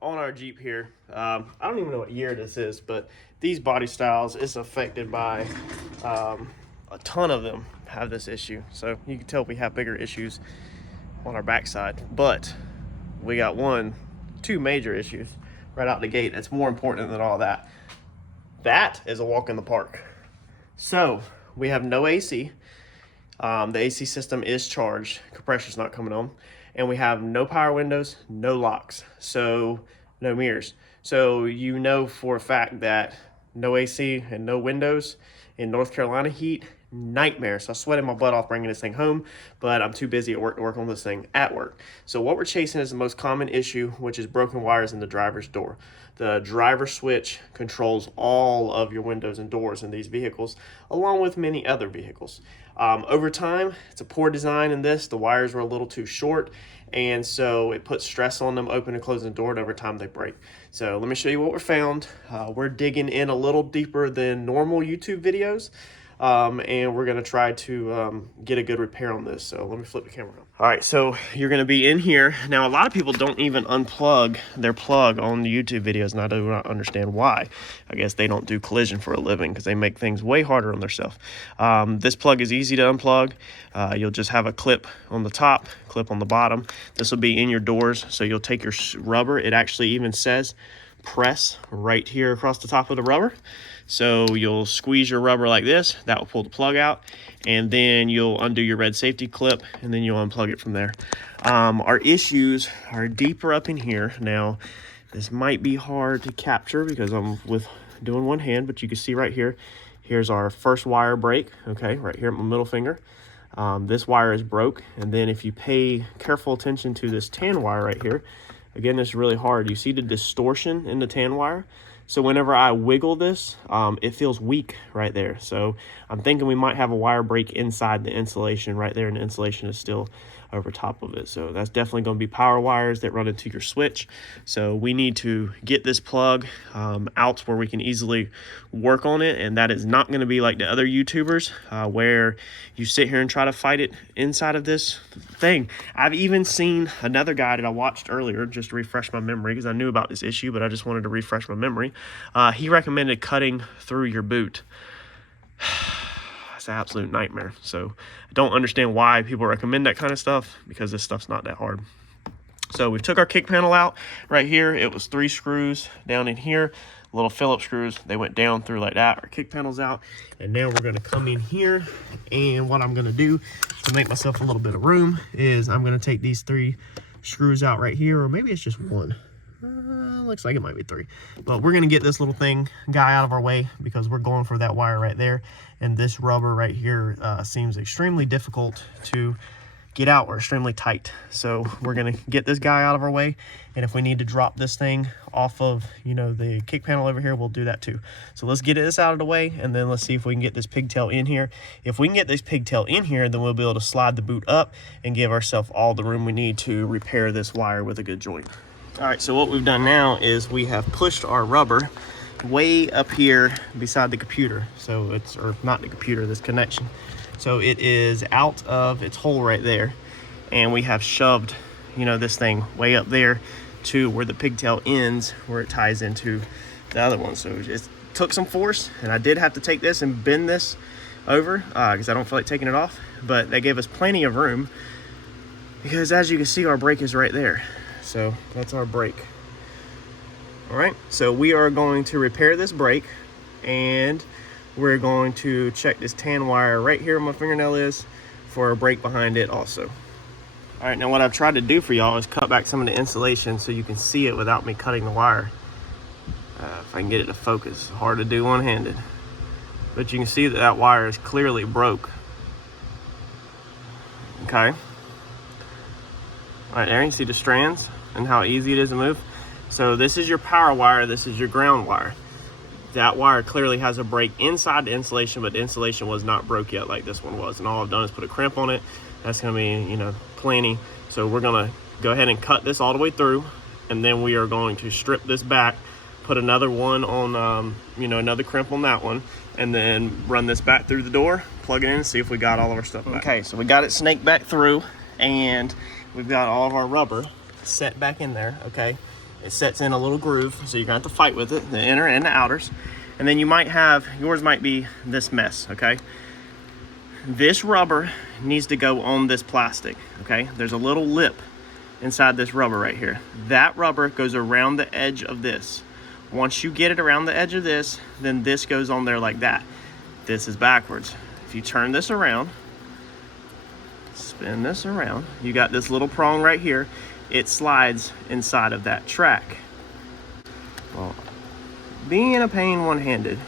on our Jeep here. I don't even know what year this is, but these body styles is affected by a ton of them have this issue. So you can tell we have bigger issues on our backside, but we got two major issues right out the gate. That's more important than all that. That is a walk in the park. So we have no AC. The AC system is charged. Compressor's not coming on. And we have no power windows, no locks, so no mirrors. So you know for a fact that no AC and no windows in North Carolina heat, nightmare. So I sweated my butt off bringing this thing home, but I'm too busy at work to work on this thing at work. So what we're chasing is the most common issue, which is broken wires in the driver's door. The driver switch controls all of your windows and doors in these vehicles, along with many other vehicles. Over time, it's a poor design in this. The wires were a little too short, and so it puts stress on them open and closing the door, and over time they break. So let me show you what we found. We're digging in a little deeper than normal YouTube videos. And we're gonna try to get a good repair on this. So let me flip the camera around. All right, so you're gonna be in here. Now, a lot of people don't even unplug their plug on the YouTube videos, and I do not understand why. I guess they don't do collision for a living because they make things way harder on themselves. This plug is easy to unplug. You'll just have a clip on the top, clip on the bottom. This will be in your doors, so you'll take your rubber. It actually even says press right here across the top of the rubber. So you'll squeeze your rubber like this, that will pull the plug out, and then you'll undo your red safety clip, and then you'll unplug it from there. Our issues are deeper up in here. Now, this might be hard to capture because I'm doing one hand, but you can see right here, here's our first wire break, okay, right here at my middle finger. This wire is broke, and then if you pay careful attention to this tan wire right here, again, this is really hard. You see the distortion in the tan wire? So whenever I wiggle this, it feels weak right there. So I'm thinking we might have a wire break inside the insulation right there, and the insulation is still over top of it. So that's definitely going to be power wires that run into your switch. So we need to get this plug out where we can easily work on it, and that is not going to be like the other YouTubers where you sit here and try to fight it inside of this thing. I've even seen another guy that I watched earlier, just to refresh my memory because I knew about this issue, but I just wanted to refresh my memory. He recommended cutting through your boot. It's an absolute nightmare. So I don't understand why people recommend that kind of stuff, because this stuff's not that hard. So we took our kick panel out right here. It was 3 screws down in here, little Phillips screws. They went down through like that. Our kick panel's out, and now we're going to come in here, and what I'm going to do to make myself a little bit of room is I'm going to take these 3 screws out right here, or maybe it's just 1. Looks like it might be 3, but we're going to get this little guy out of our way because we're going for that wire right there, and this rubber right here seems extremely difficult to get out, or extremely tight. So we're going to get this guy out of our way, and if we need to drop this thing off of, you know, the kick panel over here, we'll do that too. So let's get this out of the way, and then let's see if we can get this pigtail in here. If we can get this pigtail in here, then we'll be able to slide the boot up and give ourselves all the room we need to repair this wire with a good joint. All right, so what we've done now is we have pushed our rubber way up here beside the computer. So it's, or not the computer, this connection. So it is out of its hole right there. And we have shoved, you know, this thing way up there to where the pigtail ends, where it ties into the other one. So it took some force, and I did have to take this and bend this over because I don't feel like taking it off. But they gave us plenty of room because, as you can see, our brake is right there. So that's our brake. All right, so we are going to repair this brake, and we're going to check this tan wire right here where my fingernail is for a brake behind it also. All right, now what I've tried to do for y'all is cut back some of the insulation so you can see it without me cutting the wire. If I can get it to focus, hard to do one-handed. But you can see that that wire is clearly broke. Okay. All right, there you see the strands and how easy it is to move. So this is your power wire, this is your ground wire. That wire clearly has a break inside the insulation, but the insulation was not broke yet like this one was. And all I've done is put a crimp on it. That's gonna be, you know, plenty. So we're gonna go ahead and cut this all the way through, and then we are going to strip this back, put another one on, you know, another crimp on that one, and then run this back through the door, plug it in, and see if we got all of our stuff back. Okay, so we got it snaked back through, and we've got all of our rubber set back in there, okay? it sets in a little groove, so you're gonna have to fight with it, the inner and the outers. And then you might have, yours might be this mess, okay? This rubber needs to go on this plastic, okay? There's a little lip inside this rubber right here. That rubber goes around the edge of this. Once you get it around the edge of this, then this goes on there like that. This is backwards. If you turn this around, spin this around, you got this little prong right here. It slides inside of that track. Well, being a pain one-handed,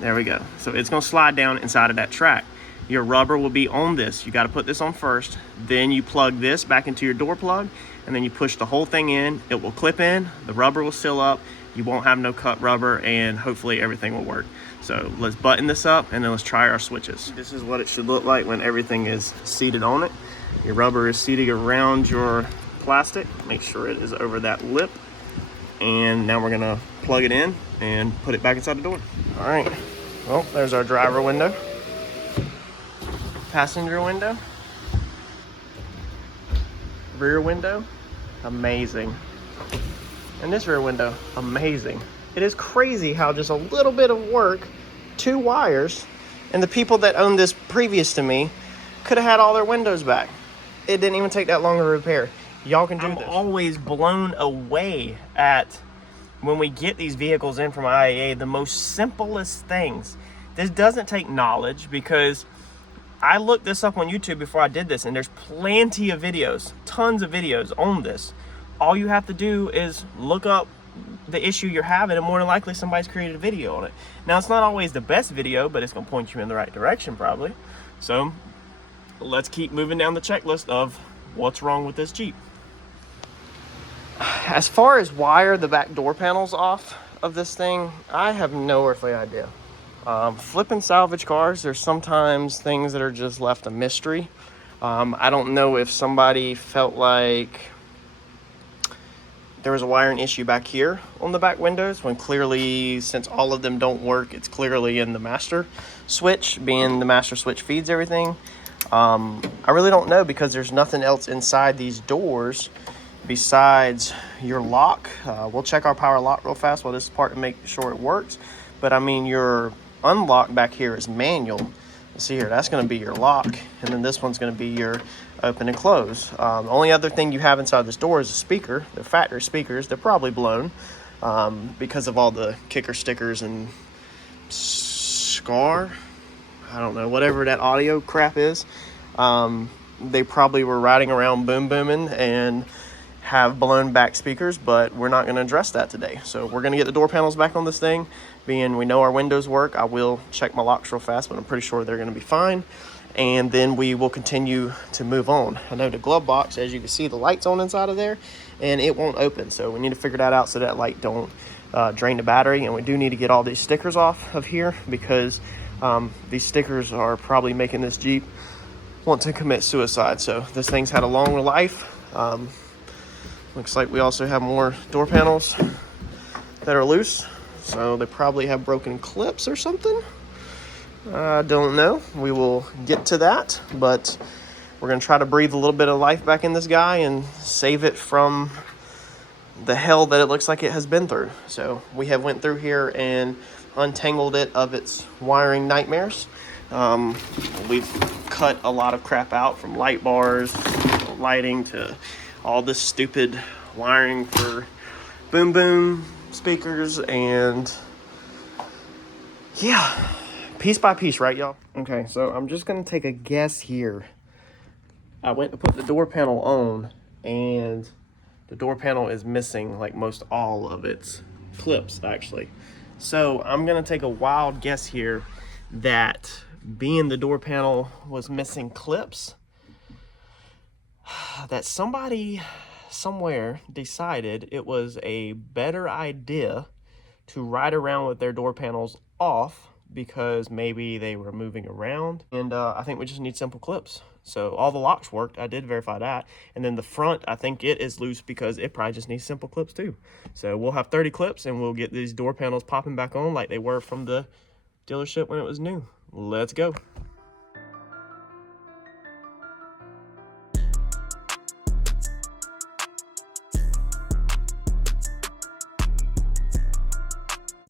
there we go. So it's gonna slide down inside of that track. Your rubber will be on this. You gotta put this on first, then you plug this back into your door plug, and then you push the whole thing in. It will clip in, the rubber will seal up, you won't have no cut rubber, and hopefully everything will work. So let's button this up, and then let's try our switches. This is what it should look like when everything is seated on it. Your rubber is seated around your plastic. Make sure it is over that lip. And now we're gonna plug it in and put it back inside the door. All right, well, there's our driver window, passenger window, rear window, amazing. And this rear window, amazing. It is crazy how just a little bit of work, 2 wires, and the people that owned this previous to me could have had all their windows back. It didn't even take that long to repair. Y'all can do this. I'm always blown away at when we get these vehicles in from IAA, the most simplest things. This doesn't take knowledge, because I looked this up on YouTube before I did this, and there's plenty of videos, tons of videos on this. All you have to do is look up the issue you're having, and more than likely somebody's created a video on it. Now, it's not always the best video, but it's gonna point you in the right direction probably. So let's keep moving down the checklist of what's wrong with this Jeep. As far as wire the back door panels off of this thing, I have no earthly idea. Flipping salvage cars, there's sometimes things that are just left a mystery. I don't know if somebody felt like there was a wiring issue back here on the back windows, when clearly, since all of them don't work, it's clearly in the master switch, being the master switch feeds everything. I really don't know, because there's nothing else inside these doors besides your lock. We'll check our power lock real fast while this is part to make sure it works. But I mean, your unlock back here is manual. See here, that's going to be your lock, and then this one's going to be your open and close. The only other thing you have inside this door is a speaker. They're factory speakers. They're probably blown because of all the kicker stickers and scar, I don't know, whatever that audio crap is. They probably were riding around booming and have blown back speakers, but we're not going to address that today. So we're going to get the door panels back on this thing. Being we know our windows work, I will check my locks real fast, but I'm pretty sure they're going to be fine. And then we will continue to move on. I know the glove box, as you can see, the light's on inside of there, and it won't open. So we need to figure that out so that light don't drain the battery. And we do need to get all these stickers off of here, because these stickers are probably making this Jeep want to commit suicide. So this thing's had a long life. Looks like we also have more door panels that are loose. So they probably have broken clips or something. I don't know. We will get to that, but we're going to try to breathe a little bit of life back in this guy and save it from the hell that it looks like it has been through. So we have went through here and untangled it of its wiring nightmares. We've cut a lot of crap out, from light bars, lighting, to all this stupid wiring for boom speakers, and yeah, piece by piece, right, y'all? Okay, so I'm just gonna take a guess here. I went to put the door panel on, and the door panel is missing like most all of its clips, actually. So I'm gonna take a wild guess here that, being the door panel was missing clips, that somebody somewhere decided it was a better idea to ride around with their door panels off, because maybe they were moving around. And I think we just need simple clips. So all the locks worked. I did verify that. And then the front, I think it is loose because it probably just needs simple clips too. So we'll have 30 clips, and we'll get these door panels popping back on like they were from the dealership when it was new. Let's go.